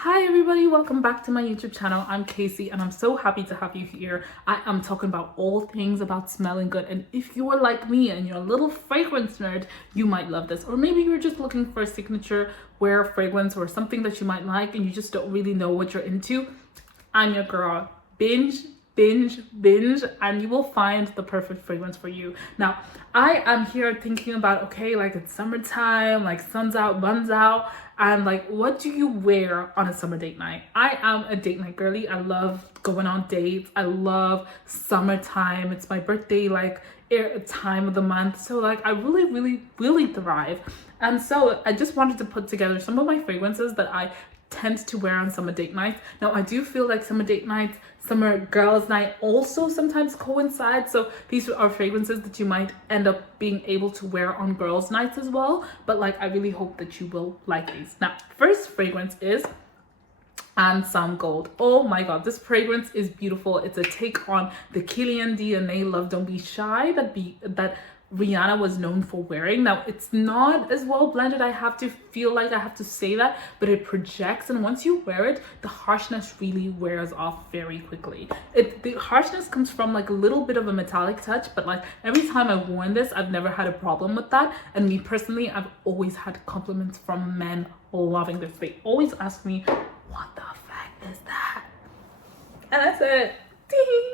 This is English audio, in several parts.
Hi everybody, welcome back to my YouTube channel. I'm Casey and I'm so happy to have you here. I am talking about all things about smelling good, and if you're like me and you're a little fragrance nerd, you might love this. Or maybe you're just looking for a signature wear fragrance or something that you might like and you just don't really know what you're into. I'm your girl. Binge, and you will find the perfect fragrance for you. Now, I am here thinking about, okay, like it's summertime, like sun's out, buns out, and like what do you wear on a summer date night? I am a date night girly. I love going on dates. I love summertime. It's my birthday, like time of the month. So like I really thrive. And so I just wanted to put together some of my fragrances that I tend to wear on summer date nights. Now I do feel like summer date nights, summer girls night also sometimes coincide, so these are fragrances that you might end up being able to wear on girls nights as well, but like I really hope that you will like these. Now, first fragrance is Some Gold. Oh my god, this fragrance is beautiful. It's a take on the Kilian DNA Love Don't Be Shy that Rihanna was known for wearing. Now, it's not as well blended, I have to feel like I have to say that, but it projects, and once you wear it, the harshness really wears off very quickly. The harshness comes from like a little bit of a metallic touch, but like every time I've worn this, I've never had a problem with that. And me personally, I've always had compliments from men loving this. They always ask me, what the fuck is that? And I said, ding.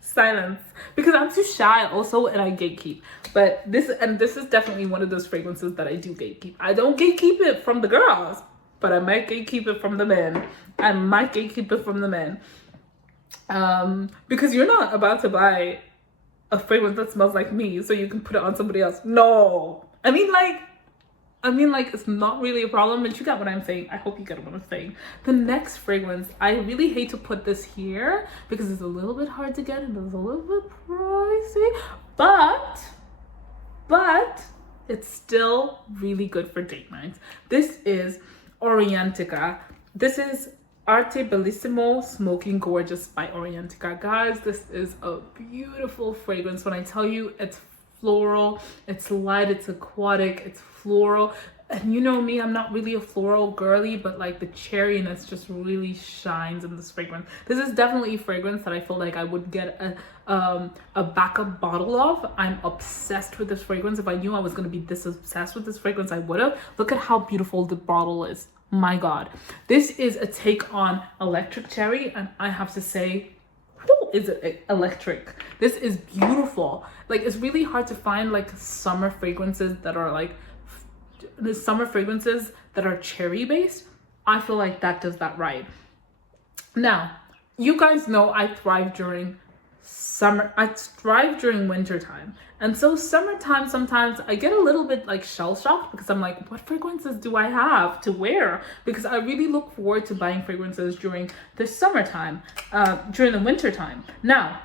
Silence, because I'm too shy also, and I gatekeep. But this is definitely one of those fragrances that I do gatekeep. I don't gatekeep it from the girls, but I might gatekeep it from the men. Because you're not about to buy a fragrance that smells like me so you can put it on somebody else. No, I mean like it's not really a problem, but you get what I'm saying. I hope you get what I'm saying. The next fragrance, I really hate to put this here because it's a little bit hard to get and it's a little bit pricey, but it's still really good for date nights. This is Orientica. This is Arte Bellissimo Smoking Gorgeous by Orientica. Guys, this is a beautiful fragrance. When I tell you it's floral, it's light, it's aquatic, it's floral. And you know me, I'm not really a floral girly, but like the cherryness just really shines in this fragrance. This is definitely a fragrance that I feel like I would get a backup bottle of. I'm obsessed with this fragrance. If I knew I was going to be this obsessed with this fragrance, I would have. Look at how beautiful the bottle is. My god, this is a take on Electric Cherry, and I have to say, is it electric. This is beautiful. Like, it's really hard to find like summer fragrances that are like cherry based. I feel like that does that right. Now, you guys know I thrive during summer. I thrive during winter time, and so summertime sometimes I get a little bit like shell shocked because I'm like, what fragrances do I have to wear? Because I really look forward to buying fragrances during the summertime, during the winter time. Now,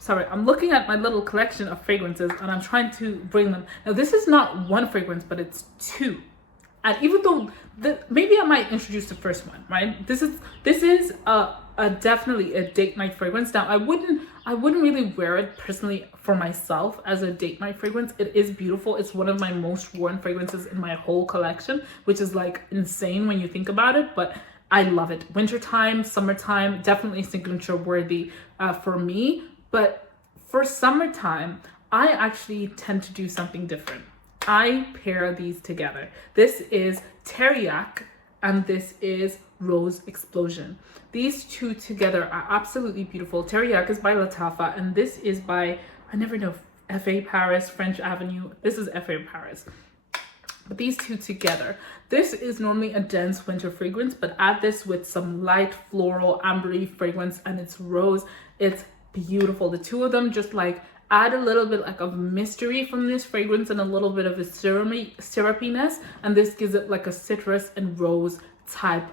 sorry, I'm looking at my little collection of fragrances and I'm trying to bring them. Now, this is not one fragrance, but it's two. And even though maybe I might introduce the first one, right? This is definitely a date night fragrance. Now, I wouldn't really wear it personally for myself as a date night fragrance. It is beautiful. It's one of my most worn fragrances in my whole collection, which is like insane when you think about it, but I love it. Wintertime, summertime, definitely signature worthy for me. But for summertime, I actually tend to do something different. I pair these together. This is Teriyaki and this is Rose Explosion. These two together are absolutely beautiful. Teriyaki is by Lattafa, and this is by, I never know, F.A. Paris, French Avenue. This is F.A. Paris. But these two together, this is normally a dense winter fragrance, but add this with some light floral ambery fragrance and it's rose. It's beautiful. The two of them just like add a little bit like of mystery from this fragrance and a little bit of a syrupiness, and this gives it like a citrus and rose type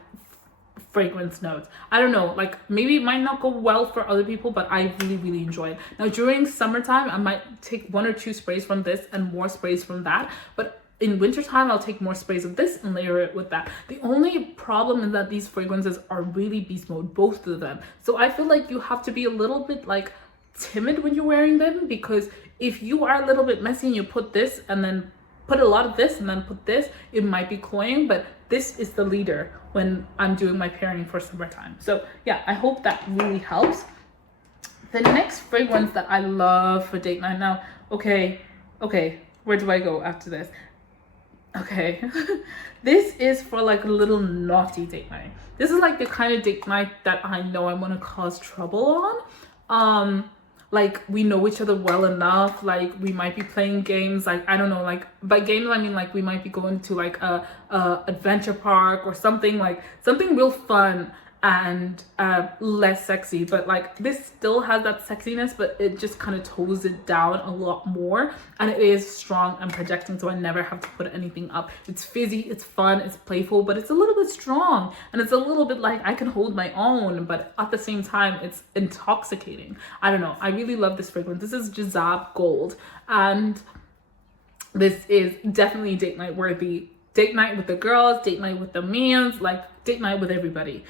fragrance notes. I don't know, like maybe it might not go well for other people, but I really enjoy it. Now, during summertime, I might take one or two sprays from this and more sprays from that, but in wintertime, I'll take more sprays of this and layer it with that. The only problem is that these fragrances are really beast mode, both of them. So I feel like you have to be a little bit like timid when you're wearing them, because if you are a little bit messy and you put this and then put a lot of this and then put this, it might be cloying, but this is the leader when I'm doing my pairing for summertime. So yeah, I hope that really helps. The next fragrance that I love for date night now, okay, where do I go after this? Okay, this is for like a little naughty date night. This is like the kind of date night that I know I'm gonna cause trouble on. Like we know each other well enough, like we might be playing games, like I don't know, like by games I mean like we might be going to like a adventure park or something, like something real fun and less sexy, but like this still has that sexiness, but it just kind of tones it down a lot more, and it is strong and projecting, so I never have to put anything up. It's fizzy, it's fun, it's playful, but it's a little bit strong, and it's a little bit like I can hold my own, but at the same time it's intoxicating. I don't know, I really love this fragrance. This is Jazab Gold, and this is definitely date night worthy. Date night with the girls, date night with the mans, like date night with everybody.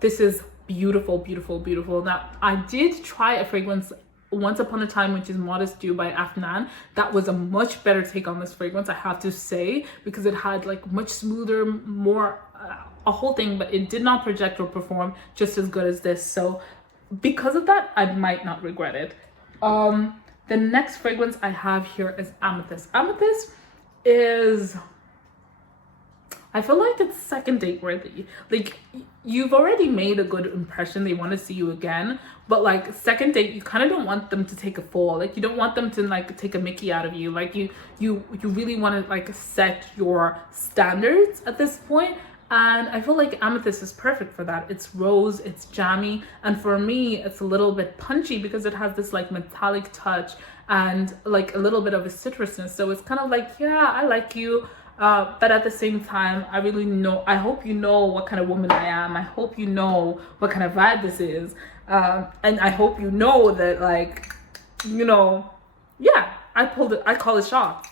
This is beautiful, beautiful, beautiful. Now, I did try a fragrance once upon a time, which is Modest Dew by Afnan. That was a much better take on this fragrance, I have to say, because it had like much smoother, more, a whole thing, but it did not project or perform just as good as this. So because of that, I might not regret it. The next fragrance I have here is Amethyst. Amethyst is, I feel like it's second date worthy. Like you've already made a good impression, they want to see you again, but like second date, you kind of don't want them to take a fall. Like you don't want them to like take a mickey out of you. Like you really want to like set your standards at this point. And I feel like Amethyst is perfect for that. It's rose, it's jammy, and for me it's a little bit punchy because it has this like metallic touch and like a little bit of a citrusness. So it's kind of like, yeah, I like you. But at the same time, I hope you know what kind of woman I am. I hope you know what kind of vibe this is. And I hope you know that, like, you know, yeah, I call it shots.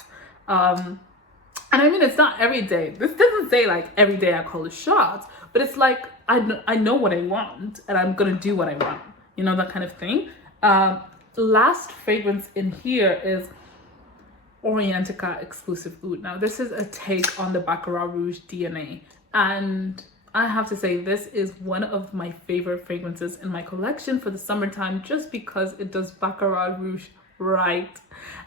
And I mean, it's not every day. This doesn't say like every day I call it shots, but it's like, I know what I want and I'm going to do what I want. You know, that kind of thing. Last fragrance in here is Orientica Exclusive Oud. Now this is a take on the Baccarat Rouge DNA, and I have to say this is one of my favorite fragrances in my collection for the summertime, just because it does Baccarat Rouge right.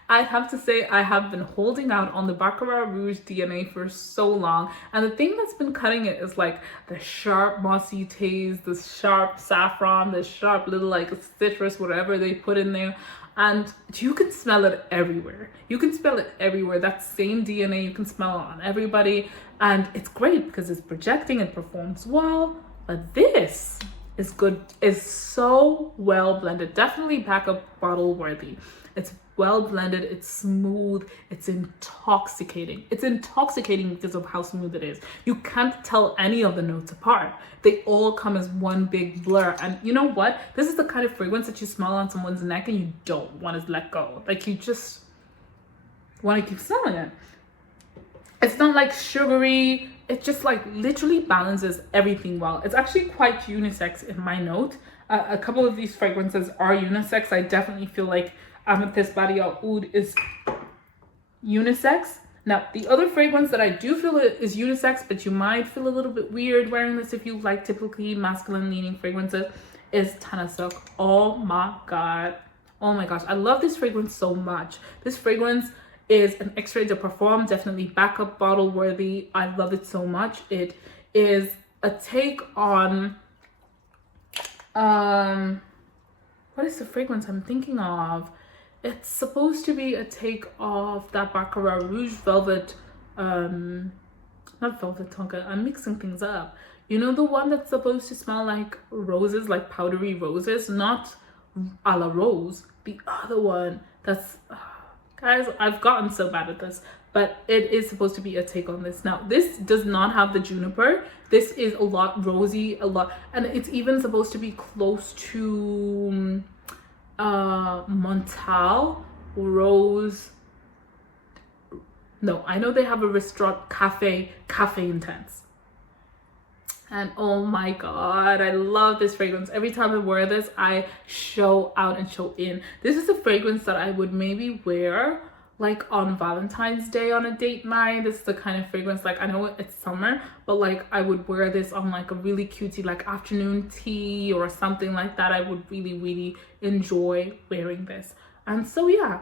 I have to say I have been holding out on the Baccarat Rouge DNA for so long, and the thing that's been cutting it is like the sharp mossy taste, the sharp saffron, the sharp little like citrus, whatever they put in there. And you can smell it everywhere. You can smell it everywhere. That same DNA, you can smell it on everybody. And it's great because it's projecting, it performs well. But this is good, is so well blended. Definitely backup bottle worthy. It's well blended, it's smooth, it's intoxicating. It's intoxicating because of how smooth it is. You can't tell any of the notes apart. They all come as one big blur. And you know what? This is the kind of fragrance that you smell on someone's neck and you don't want to let go. Like you just want to keep smelling it. It's not like sugary. It just like literally balances everything well. It's actually quite unisex in my note. A couple of these fragrances are unisex. I definitely feel like Amethyst Badial Oud is unisex. Now, the other fragrance that I do feel is unisex, but you might feel a little bit weird wearing this if you like typically masculine leaning fragrances, is Tana Silk. Oh my god. Oh my gosh. I love this fragrance so much. This fragrance is an X-Ray de Parfum, definitely backup bottle worthy. I love it so much. It is a take on what is the fragrance I'm thinking of? It's supposed to be a take of that Baccarat Rouge Velvet, not Velvet Tonka, I'm mixing things up. You know the one that's supposed to smell like roses, like powdery roses, not a la rose, the other one that's, guys, I've gotten so bad at this, but it is supposed to be a take on this. Now, this does not have the juniper. This is a lot rosy, and it's even supposed to be close to Montal Rose. No, I know they have a restaurant, Cafe Intense. And oh my god, I love this fragrance. Every time I wear this, I show out and show in. This is a fragrance that I would maybe wear like on Valentine's Day on a date night. This is the kind of fragrance, like I know it's summer, but like I would wear this on like a really cutesy like afternoon tea or something like that. I would really enjoy wearing this. And so yeah,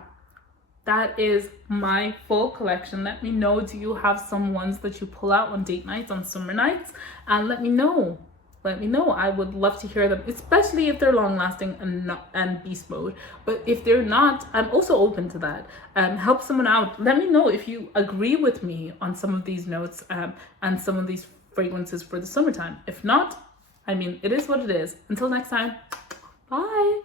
that is my full collection. Let me know, do you have some ones that you pull out on date nights, on summer nights? And let me know. I would love to hear them, especially if they're long lasting and beast mode. But if they're not, I'm also open to that. Help someone out. Let me know if you agree with me on some of these notes and some of these fragrances for the summertime. If not, I mean, it is what it is. Until next time, bye.